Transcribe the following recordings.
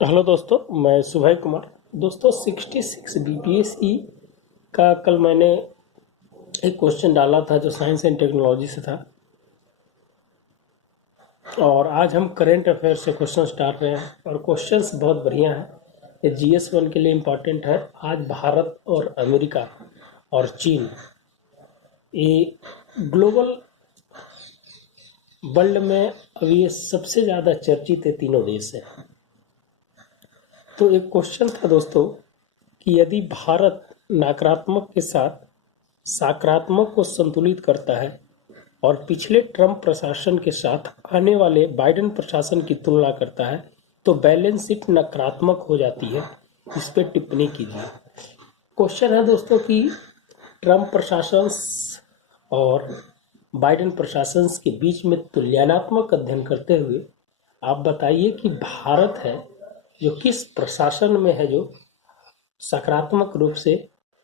Hello दोस्तों, मैं सुभय कुमार। दोस्तों 66 बीपीएसई का कल मैंने एक क्वेश्चन डाला था जो साइंस एंड टेक्नोलॉजी से था। और आज हम करेंट अफेयर से क्वेश्चंस डाल रहे हैं और क्वेश्चंस बहुत बढ़िया हैं। ये जीएस वन के लिए इम्पोर्टेंट है। आज भारत और अमेरिका और चीन, ये ग्लोबल वर्ल्ड में अभी ये सबसे ज़्यादा चर्चित है तीनों देश हैं। तो एक क्वेश्चन था दोस्तों कि यदि भारत नकारात्मक के साथ सकारात्मक को संतुलित करता है और पिछले ट्रंप प्रशासन के साथ आने वाले बाइडेन प्रशासन की तुलना करता है तो बैलेंस शीट नकारात्मक हो जाती है। इस पर टिप्पणी कीजिए। क्वेश्चन है दोस्तों कि ट्रंप प्रशासन और बाइडेन प्रशासन के बीच में तुलनात्मक अध्ययन करते हुए आप बताइए कि भारत है जो किस प्रशासन में है जो सकारात्मक रूप से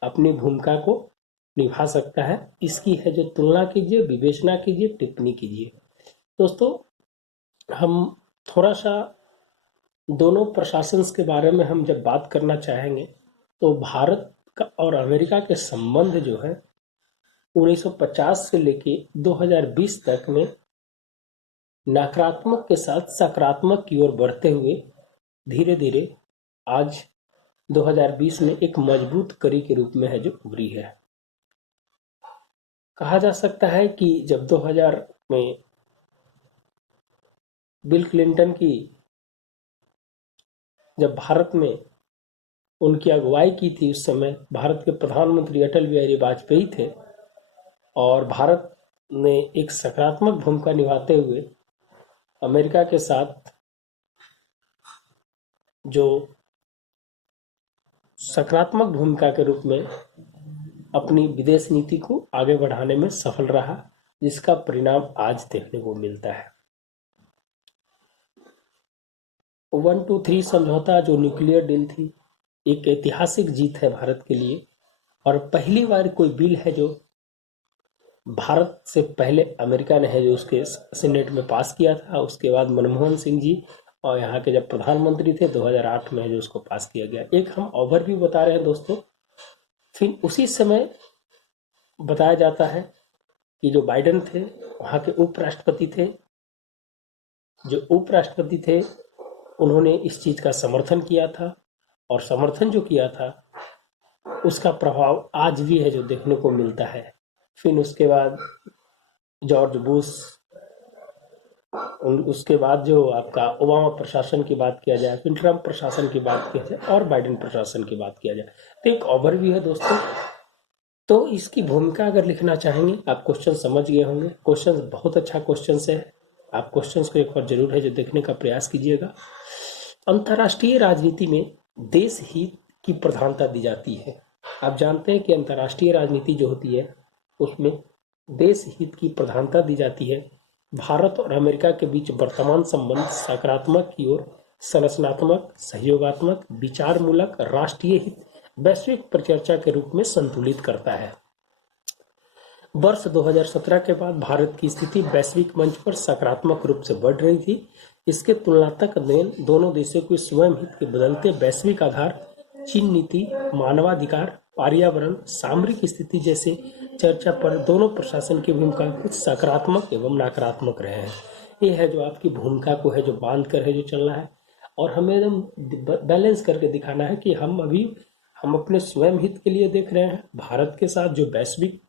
अपनी भूमिका को निभा सकता है। इसकी है जो तुलना कीजिए, विवेचना कीजिए, टिप्पणी कीजिए। दोस्तों, हम थोड़ा सा दोनों प्रशासन के बारे में हम जब बात करना चाहेंगे तो भारत का और अमेरिका के संबंध जो है 1950 से लेके 2020 तक में नकारात्मक के साथ सकारात्मक की ओर बढ़ते हुए धीरे धीरे आज 2020 में एक मजबूत कड़ी के रूप में है जो उभरी है। कहा जा सकता है कि जब 2000 में बिल क्लिंटन की जब भारत में उनकी अगुवाई की थी, उस समय भारत के प्रधानमंत्री अटल बिहारी वाजपेयी थे और भारत ने एक सकारात्मक भूमिका निभाते हुए अमेरिका के साथ जो सकारात्मक भूमिका के रूप में अपनी विदेश नीति को आगे बढ़ाने में सफल रहा, जिसका परिणाम आज देखने को मिलता है। 123 समझौता जो न्यूक्लियर डील थी, एक ऐतिहासिक जीत है भारत के लिए और पहली बार कोई बिल है जो भारत से पहले अमेरिका ने है जो उसके सीनेट में पास किया था। उसके बाद मनमोहन सिंह जी और यहाँ के जब प्रधानमंत्री थे 2008 में है जो उसको पास किया गया। एक हम ओवरव्यू बता रहे हैं दोस्तों। फिर उसी समय बताया जाता है कि जो बाइडेन थे वहाँ के उपराष्ट्रपति थे, जो उपराष्ट्रपति थे उन्होंने इस चीज़ का समर्थन किया था और समर्थन जो किया था उसका प्रभाव आज भी है जो देखने को मिलता है। फिर उसके बाद जॉर्ज बुश, उसके बाद जो आपका ओबामा प्रशासन की बात किया जाए, फिर ट्रंप प्रशासन की बात किया जाए और बाइडेन प्रशासन की बात किया जाए तो एक ओवरव्यू है दोस्तों। तो इसकी भूमिका अगर लिखना चाहेंगे, आप क्वेश्चन समझ गए होंगे। क्वेश्चन बहुत अच्छा क्वेश्चन है, आप क्वेश्चन को एक बार जरूर है जो देखने का प्रयास कीजिएगा। अंतर्राष्ट्रीय राजनीति में देश हित की प्रधानता दी जाती है। आप जानते हैं कि अंतर्राष्ट्रीय राजनीति जो होती है उसमें देश हित की प्रधानता दी जाती है। भारत और अमेरिका के बीच वर्तमान संबंध सकारात्मक की ओर संरचनात्मक, सहयोगात्मक, विचारमूलक, राष्ट्रीय हित, वैश्विक परिचर्चा के रूप में संतुलित करता है। वर्ष 2017 के बाद भारत की स्थिति वैश्विक मंच पर सकारात्मक रूप से बढ़ रही थी। इसके तुलनात्मक अध्ययन दोनों देशों के स्वयं हित के बदलते वैश्विक आधार, चीन नीति, मानवाधिकार, पर्यावरण, सामरिक स्थिति जैसे चर्चा पर दोनों प्रशासन की भूमिका कुछ सकारात्मक एवं नकारात्मक रहे हैं। ये है जो आपकी भूमिका को है जो बांध कर है जो चलना है और हमें एकदम बैलेंस करके दिखाना है कि हम अपने स्वयं हित के लिए देख रहे हैं, भारत के साथ जो वैश्विक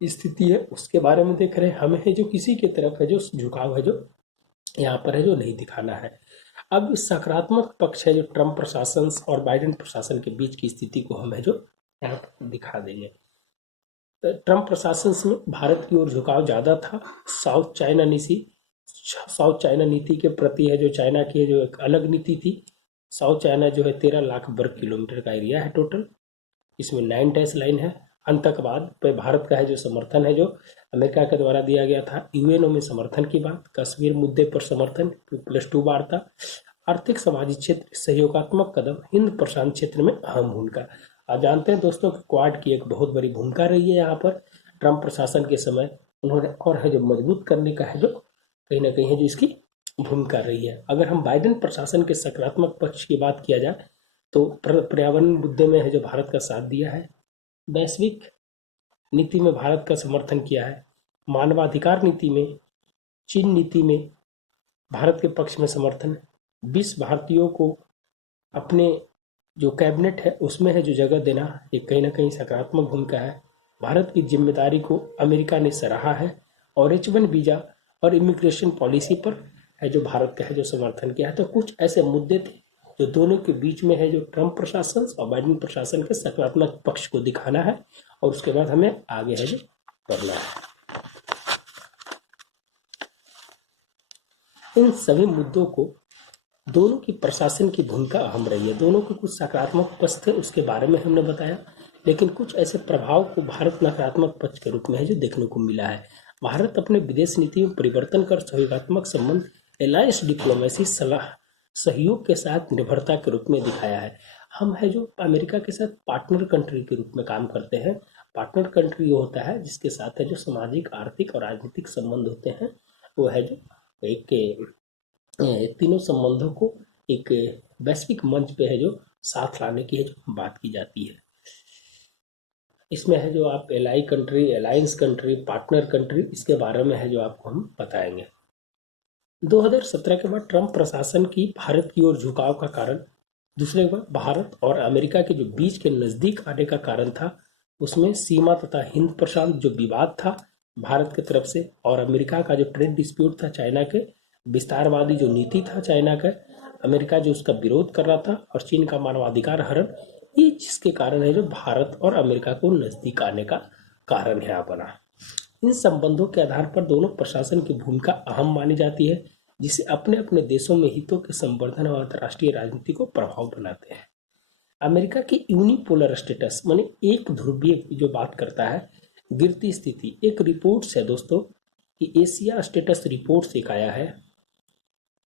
स्थिति है उसके बारे में देख रहे हैं। हमें है जो किसी की तरफ है जो झुकाव है जो यहाँ पर है जो नहीं दिखाना है। अब इस सकारात्मक पक्ष है जो ट्रंप प्रशासन और बाइडेन प्रशासन के बीच की स्थिति को हम है जो यहाँ पर दिखा देंगे। ट्रंप प्रशासन में भारत की ओर झुकाव ज़्यादा था। साउथ चाइना नीति के प्रति है जो चाइना की है जो एक अलग नीति थी। साउथ चाइना जो है 13 लाख वर्ग किलोमीटर का एरिया है टोटल। इसमें 9 डैश लाइन है। आतंकवाद पे भारत का है जो समर्थन है जो अमेरिका के द्वारा दिया गया था। यूएनओ में समर्थन की बात, कश्मीर मुद्दे पर समर्थन, +2 वार्ता, आर्थिक सामाजिक क्षेत्र, सहयोगात्मक कदम, हिंद प्रशांत क्षेत्र में अहम भूमिका। आप जानते हैं दोस्तों कि क्वाड की एक बहुत बड़ी भूमिका रही है यहाँ पर ट्रंप प्रशासन के समय। उन्होंने और है जो मजबूत करने का है जो कहीं ना कहीं है जो इसकी भूमिका रही है। अगर हम बाइडेन प्रशासन के सकारात्मक पक्ष की बात किया जाए तो पर्यावरण मुद्दे में है जो भारत का साथ दिया है, वैश्विक नीति में भारत का समर्थन किया है, मानवाधिकार नीति में, चीन नीति में भारत के पक्ष में समर्थन, 20 भारतीयों को अपने जो कैबिनेट है उसमें है जो जगह देना, ये कहीं ना कहीं सकारात्मक भूमिका है। भारत की जिम्मेदारी को अमेरिका ने सराहा है और H1 वीजा और इमिग्रेशन पॉलिसी पर है जो भारत का है जो समर्थन किया है। तो कुछ ऐसे मुद्दे थे जो दोनों के बीच में है जो ट्रंप प्रशासन और बाइडेन प्रशासन के सकारात्मक पक्ष को दिखाना है और उसके बाद हमें आगे है जो बढ़ना है। इन सभी मुद्दों को दोनों की प्रशासन की भूमिका अहम रही है। दोनों के कुछ सकारात्मक पक्ष थे, उसके बारे में हमने बताया, लेकिन कुछ ऐसे प्रभाव को भारत नकारात्मक पक्ष के रूप में है जो देखने को मिला है। भारत अपने विदेश नीति में परिवर्तन कर सहयोगात्मक संबंध, एलायंस डिप्लोमेसी, सलाह सहयोग के साथ निर्भरता के रूप में दिखाया है। हम है जो अमेरिका के साथ पार्टनर कंट्री के रूप में काम करते हैं। पार्टनर कंट्री वो होता है जिसके साथ है जो सामाजिक, आर्थिक और राजनीतिक संबंध होते हैं। वो है जो एक तीनों संबंधों को एक वैश्विक मंच पे है जो साथ लाने की है जो बात की जाती है। इसमें है जो आप ally country, alliance country, partner country, इसके बारे में है जो आपको हम बताएंगे। 2017 के बाद ट्रंप प्रशासन की भारत की ओर झुकाव का कारण, दूसरे बार भारत और अमेरिका के जो बीच के नजदीक आने का कारण था, उसमें सीमा तथा हिंद प्रशांत जो विवाद था भारत की तरफ से, और अमेरिका का जो ट्रेड डिस्प्यूट था, चाइना के विस्तारवादी जो नीति था चाइना का, अमेरिका जो उसका विरोध कर रहा था, और चीन का मानवाधिकार हरण, ये जिसके कारण है जो भारत और अमेरिका को नजदीक आने का कारण यहाँ बना। इन संबंधों के आधार पर दोनों प्रशासन की भूमिका अहम मानी जाती है, जिसे अपने अपने देशों में हितों के संवर्धन और अंतर्राष्ट्रीय राजनीति को प्रभाव बनाते हैं। अमेरिका की यूनिपोलर स्टेटस माने एक ध्रुवीय जो बात करता है, गिरती स्थिति, एक रिपोर्ट है दोस्तों कि एशिया स्टेटस रिपोर्ट से एक आया है,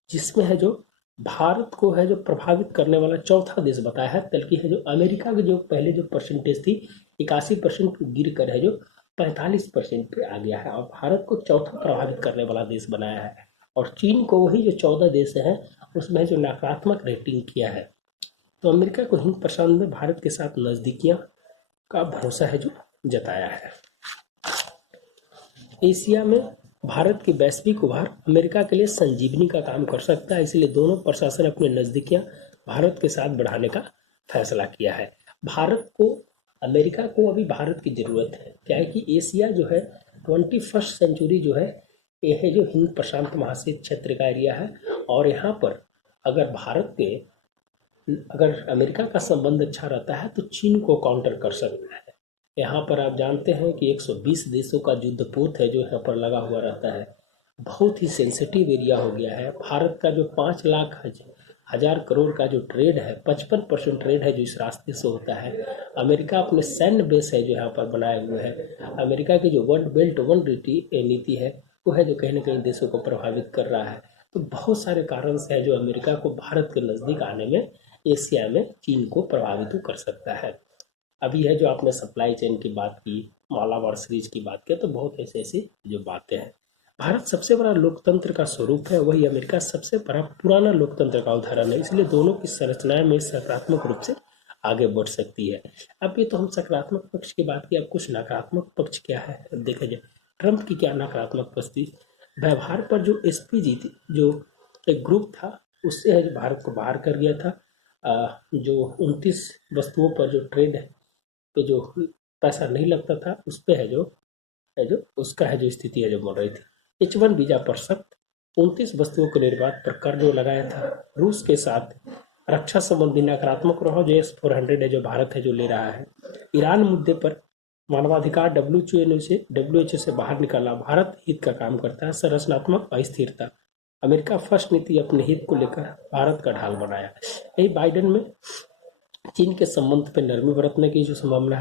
जिसमें है जो भारत को है जो प्रभावित करने वाला चौथा देश बताया है, बल्कि है जो अमेरिका की जो पहले जो परसेंटेज थी 81% गिर कर है जो 45% पे आ गया है, और भारत को चौथा प्रभावित करने वाला देश बनाया है, और चीन को वही जो 14 देश है उसमें जो नकारात्मक रेटिंग किया है। तो अमेरिका को हिंद प्रशांत में भारत के साथ नजदीकियां का भरोसा है जो जताया है। एशिया में भारत की वैश्विक उभार अमेरिका के लिए संजीवनी का काम कर सकता है, इसलिए दोनों प्रशासन अपने नजदीकियां भारत के साथ बढ़ाने का फैसला किया है। भारत को, अमेरिका को अभी भारत की जरूरत है, क्या है कि एशिया जो है 21st सेंचुरी जो है ये है जो हिंद प्रशांत महासागरीय क्षेत्र का एरिया है, और यहाँ पर अगर अमेरिका का संबंध अच्छा रहता है तो चीन को काउंटर कर सकता है। यहाँ पर आप जानते हैं कि 120 देशों का युद्धपोत है जो यहाँ पर लगा हुआ रहता है। बहुत ही सेंसिटिव एरिया हो गया है। भारत का जो 5 लाख हजार करोड़ का जो ट्रेड है, 55% ट्रेड है जो इस रास्ते से होता है। अमेरिका अपने सैन्य बेस है जो यहाँ पर बनाए हुए है। अमेरिका की जो वन बेल्ट वन नीति है वो है जो कहीं ना कहीं देशों को प्रभावित कर रहा है। तो बहुत सारे कारण से है जो अमेरिका को भारत के नज़दीक आने में, एशिया में चीन को प्रभावित कर सकता है। अभी है जो आपने सप्लाई चेन की बात की, मालाबार सीरीज की बात की, तो बहुत ऐसे ऐसी जो बातें हैं। भारत सबसे बड़ा लोकतंत्र का स्वरूप है, वही अमेरिका सबसे बड़ा पुराना लोकतंत्र का उदाहरण है, इसलिए दोनों की संरचनाएं में सकारात्मक रूप से आगे बढ़ सकती है। अब ये तो हम सकारात्मक पक्ष की बात की, अब कुछ नकारात्मक पक्ष क्या है देखा जाए। ट्रंप की क्या नकारात्मक पक्ष थी? व्यवहार पर जो एसपीजी थी, जो एक ग्रुप था, उससे है जो भारत को बाहर कर गया था। जो 29 वस्तुओं पर जो ट्रेड है पे जो पैसा नहीं लगता था, उस पे है जो उसका है जो स्थिति है जो बढ़ रही थी। H1 वीजा पर सख्त, 29 वस्तुओं के निर्यात पर कर जो लगाया था। रूस के साथ रक्षा संबंधी नकारात्मक प्रभाव जो S-400 है जो भारत है जो ले रहा है। ईरान मुद्दे पर मानवाधिकार WHO से बाहर निकाला, भारत हित का काम करता है। संरचनात्मक अस्थिरता, अमेरिका फर्स्ट नीति अपने हित को लेकर भारत का ढाल बनाया। यही बाइडेन में चीन के संबंध पर नरमी बरतने की जो संभावना